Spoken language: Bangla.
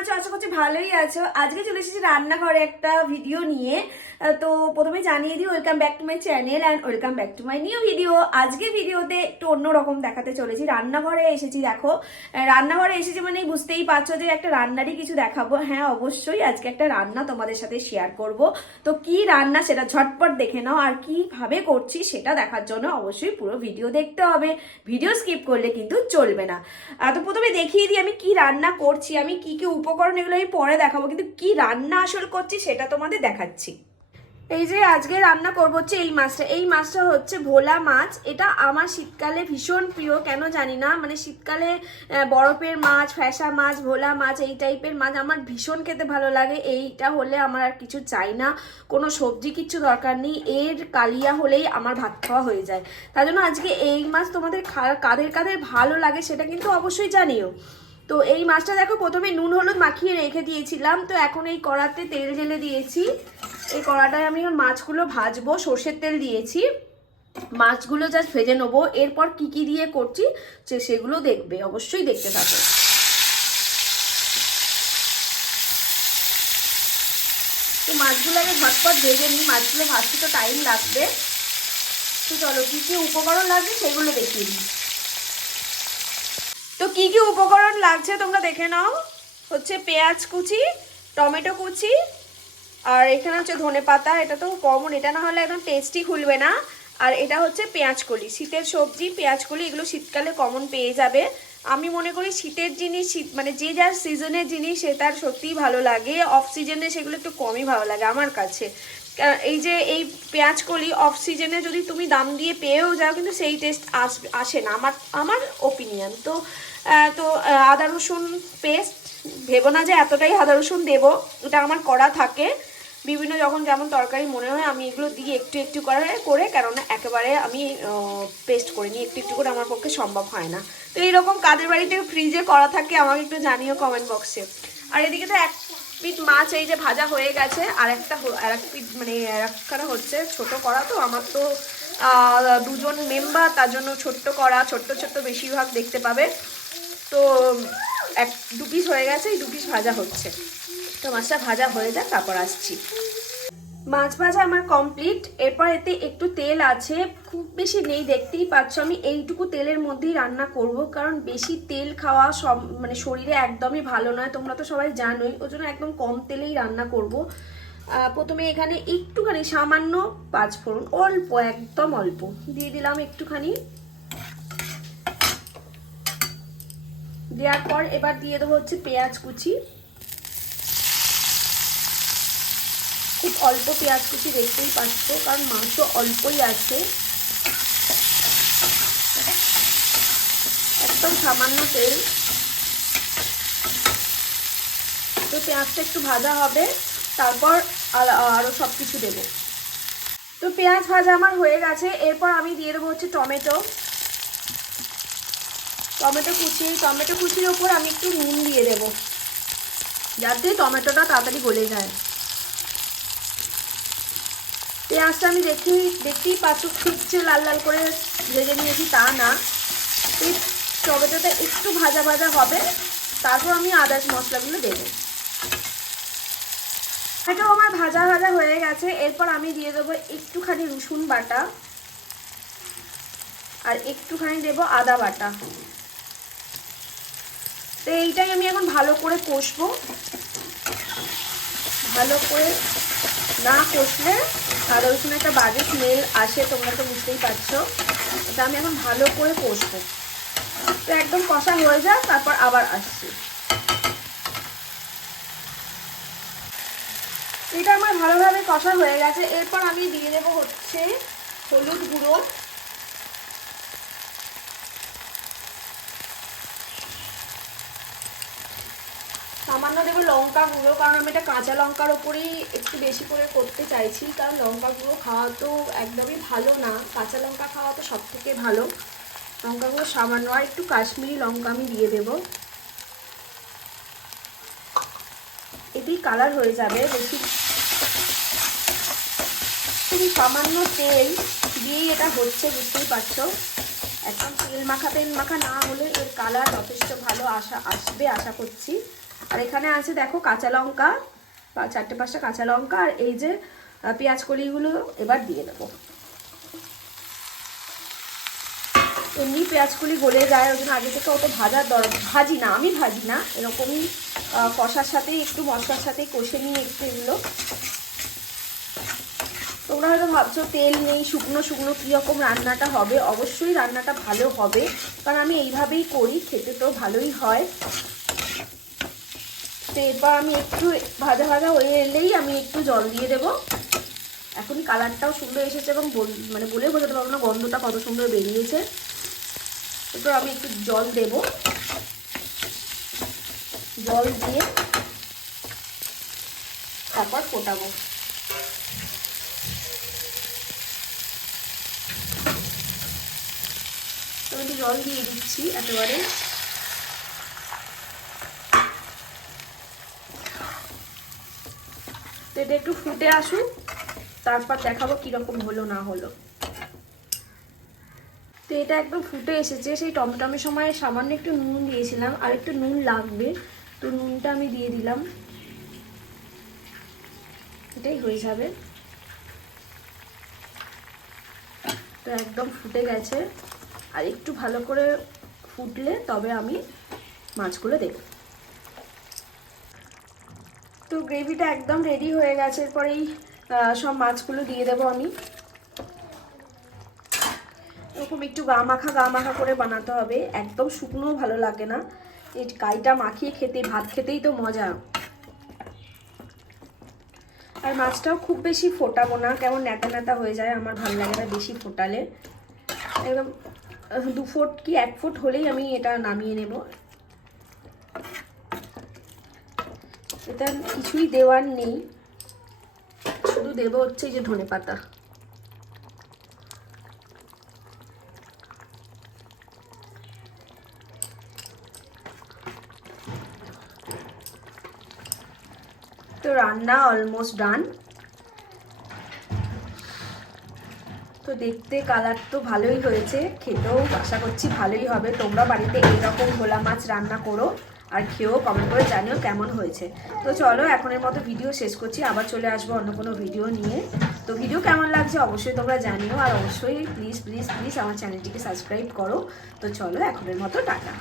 আছো? আশা করছি ভালোই আছো। আজকে চলে এসেছি রান্নাঘরে একটা ভিডিও নিয়ে। তো প্রথমে জানিয়ে দিই, welcome back to my channel and welcome back to my new video. আজকে ভিডিওতে একটু অন্যরকম দেখাতে চলেছি। রান্নাঘরে এসেছি, দেখো রান্নাঘরে এসেছি মানে বুঝতেই পারছো যে একটা রান্নারই কিছু দেখাবো। হ্যাঁ, অবশ্যই আজকে একটা রান্না তোমাদের সাথে শেয়ার করব। তো কি রান্না সেটা ঝটপট দেখে নাও, আর কিভাবে করছি সেটা দেখার জন্য অবশ্যই পুরো ভিডিও দেখতে হবে। ভিডিও স্কিপ করলে কিন্তু চলবে না। তো প্রথমে দেখিয়ে দিই আমি কি রান্না করছি, আমি কি কি উপকরণ, এগুলো আমি পরে দেখাবো, কিন্তু কি রান্না আসল করছি সেটা তোমাদের দেখাচ্ছি। এই যে আজকে রান্না করবো হচ্ছে এই মাছটা হচ্ছে ভোলা মাছ। এটা আমার শীতকালে ভীষণ প্রিয়, কেন জানি না, মানে শীতকালে বরফের মাছ, ফ্যাসা মাছ, ভোলা মাছ, এই টাইপের মাছ আমার ভীষণ খেতে ভালো লাগে। এইটা হলে আমার আর কিছু চাই না, কোনো সবজি কিচ্ছু দরকার নেই, এর কালিয়া হলেই আমার ভাত খাওয়া হয়ে যায়। তার জন্য আজকে এই মাছ তোমাদের কাদের কাদের ভালো লাগে সেটা কিন্তু অবশ্যই জানিও। তো এই মাছটা দেখো প্রথমে নুন হলুদ মাখিয়ে রেখে দিয়েছিলাম, তো এখন এই কড়াতে তেল ঢেলে দিয়েছি। এই কড়াটায় আমি মাছগুলো ভাজবো, সর্ষের তেল দিয়েছি। মাছগুলো জাস্ট ভেজে নেবো, এরপর কি কি দিয়ে করছি সেগুলো দেখবে, অবশ্যই দেখতে থাকো। তো মাছগুলো আগে ঝটপট ভেজে নিই, মাছগুলো ভাজতে তো টাইম লাগবে। তো চলো কি কি উপকরণ লাগবে সেগুলো দেখিয়ে দিই। তো কি কি উপকরণ লাগছে তোমরা দেখে নাও। হচ্ছে পেঁয়াজ কুচি, টমেটো কুচি, আর এখানে হচ্ছে ধনে পাতা, এটা তো কমন, এটা না হলে একদম টেস্টই খুলবে না। আর এটা হচ্ছে পেঁয়াজ কলি, শীতের সবজি পেঁয়াজ কলি, এগুলো শীতকালে কমন পেয়ে যাবে। আমি মনে করি শীতের জিনিস, শীত মানে যে যার সিজনের জিনিস সে তার সত্যিই ভালো লাগে, অফ সিজনে সেগুলো একটু কমই ভালো লাগে আমার কাছে। এই যে এই পেঁয়াজ কলি অফ সিজনে যদি তুমি দাম দিয়ে পেয়েও যাও, কিন্তু সেই টেস্ট আসে না, আমার ওপিনিয়ন। তো তো আদা রসুন পেস্ট, ভেবো না যে এতটাই আদা রসুন দেবো, এটা আমার করা থাকে বিভিন্ন যখন যেমন তরকারি মনে হয় আমি এগুলো দিই একটু একটু করে, কেননা একেবারে আমি পেস্ট করে নিই, একটু একটু করে আমার পক্ষে সম্ভব হয় না। তো এইরকম কাদের বাড়িতে ফ্রিজে করা থাকে আমাকে একটু জানিও কমেন্ট বক্সে। আর এদিকে তো এক পিঠ মাছ এই যে ভাজা হয়ে গেছে, আর এক পিঠ মানে একখানা হচ্ছে, ছোট করা তো আমার তো দুজন মেম্বার, তার জন্য ছোট্ট করা, ছোট্ট ছোট্ট বেশিরভাগ দেখতে পাবে। তো দু পিস হয়ে গেছে, এই দু পিস ভাজা হচ্ছে। তো মাছটা ভাজা হয়ে যাক, তারপর আসছি। মাছ ভাজা আমার কমপ্লিট। এরপর এতে একটু তেল আছে, খুব বেশি নেই, দেখতেই পাচ্ছ। আমি এইটুকু তেলের মধ্যেই রান্না করব, কারণ বেশি তেল খাওয়া মানে শরীরে একদমই ভালো নয়, তোমরা তো সবাই জানোই। ওই জন্য একদম কম তেলেই রান্না করব। প্রথমে এখানে একটুখানি সামান্য পাঁচফোড়ন, অল্প, একদম অল্প দিয়ে দিলাম একটুখানি। দেওয়ার পর এবার দিয়ে দেবো হচ্ছে পেঁয়াজ কুচি, খুব অল্প পেঁয়াজ কুচি, দেখতেই পাচ্ছ, কারণ মাংস অল্পই আছে, একদম সামান্য তেল। তো পেঁয়াজটা একটু ভাজা হবে, তারপর আরও সব কিছু দেবো। তো পেঁয়াজ ভাজা আমার হয়ে গেছে। এরপর আমি দিয়ে দেবো হচ্ছে টমেটো কুচি। টমেটো কুচির ওপর আমি একটু নুন দিয়ে দেবো, যাতে টমেটোটা তাড়াতাড়ি গলে যায়। পেঁয়াজটা আমি দেখতেই পাচ্ছ, খুব যে লাল লাল করে ভেজে নিয়েছি তা না, এই টমেটোটা একটু ভাজা ভাজা হবে, তারপর আমি আদার্স মশলাগুলো দেবো। এটাও আমার ভাজা ভাজা হয়ে গেছে। এরপর আমি দিয়ে দেবো একটুখানি রসুন বাটা, আর একটুখানি দেবো আদা বাটা। তো এইটাই আমি এখন ভালো করে কষবো। ভালো করে না কষলে আদা রসুন একটা বাজে স্মেল আসে, তোমরা তো বুঝতেই পারছো। এটা আমি এখন ভালো করে কষবো। তো একদম কষা হয়ে যায়, তারপর আবার আসছি। এটা আমার ভালোভাবে কষা হয়ে গেছে। এরপর আমি দিয়ে দেবো হচ্ছে হলুদ গুঁড়ো, সামান্য দেবো লঙ্কা গুঁড়ো, কারণ আমি এটা কাঁচা লঙ্কার ওপরেই একটু বেশি করে করতে চাইছি, কারণ লঙ্কা গুঁড়ো খাওয়া তো একদমই ভালো না, কাঁচা লঙ্কা খাওয়া তো সব থেকে ভালো। লঙ্কা গুঁড়ো সামান্য, আর একটু কাশ্মীরি লঙ্কা আমি দিয়ে দেবো, এতেই কালার হয়ে যাবে। বেশি সামান্য তেল দিয়েই এটা হচ্ছে, বুঝতেই পারছো। একদম তেল মাখা না হলে এর কালার যথেষ্ট ভালো আসবে আশা করছি। আর এখানে আছে দেখো কাঁচা লঙ্কা, 4-5টা কাঁচা লঙ্কা, আর এই যে পেঁয়াজ কলিগুলো এবার দিয়ে দেবো। এমনি পেঁয়াজ কলি গলে যায়, ওই জন্য আগে থেকে অত ভাজি না, আমি ভাজি না, এরকমই কষার সাথেই একটু মশলার সাথেই কষে নিয়ে একটু এগুলো। তোমরা হয়তো ভাবছো তেল নেই, শুকনো শুকনো কীরকম রান্নাটা হবে। অবশ্যই রান্নাটা ভালো হবে, কারণ আমি এইভাবেই করি, খেতে তো ভালোই হয়। তো এরপর আমি একটু ভাজা ভাজা হয়ে এলেই আমি একটু জল দিয়ে দেবো। এখন কালারটাও সুন্দর এসেছে এবং মানে বলে বোঝাতে পারবো না গন্ধটা কত সুন্দর বেরিয়েছে। এরপর আমি একটু জল দেব, জল দিয়ে তারপর ফোটাবো। তো আমি জল দিয়ে দিচ্ছি একেবারে। তো এটা একটু ফুটে আসুক, তারপর দেখাবো কিরকম হলো না হলো। তো এটা একদম ফুটে এসেছে। সেই টমটমের সময় সামান্য একটু নুন দিয়েছিলাম, আর একটু নুন লাগবে, তো নুনটা আমি দিয়ে দিলাম। এটাই হয়ে যাবে। তো একদম ফুটে গেছে, আর একটু ভালো করে ফুটলে তবে আমি মাছগুলো দেব। তো গ্রেভিটা একদম রেডি হয়ে গেছে। এরপরেই সব মাছগুলো দিয়ে দেবো আমি। এরকম একটু গা মাখা করে বানাতে হবে, একদম শুকনো ভালো লাগে না। এই গাইটা মাখিয়ে খেতে, ভাত খেতেই তো মজা। আর মাছটাও খুব বেশি ফোটাবো না, কেমন ন্যাতা ন্যাতা হয়ে যায়, আমার ভালো লাগে না বেশি ফোটালে। একদম 2 ফুট কি 1 ফুট হলেই আমি এটা নামিয়ে নেব। এটা কিছুই দেওয়ার নেই, শুধু দেবো হচ্ছে এই যে ধনেপাতা। তো রান্না অলমোস্ট ডান। তো দেখতে কালার তো ভালোই হয়েছে, খেতেও আশা করছি ভালোই হবে। তোমরা বাড়িতে এইরকম ভোলা মাছ রান্না করো আর খেয়েও কমেন্ট করে জানিও কেমন হয়েছে। তো চলো এখনের মতো ভিডিও শেষ করছি, আবার চলে আসবো অন্য কোনো ভিডিও নিয়ে। তো ভিডিও কেমন লাগছে অবশ্যই তোমরা জানিও, আর অবশ্যই প্লিজ প্লিজ প্লিজ আমার চ্যানেলটিকে সাবস্ক্রাইব করো। তো চলো এখনের মতো টাটা।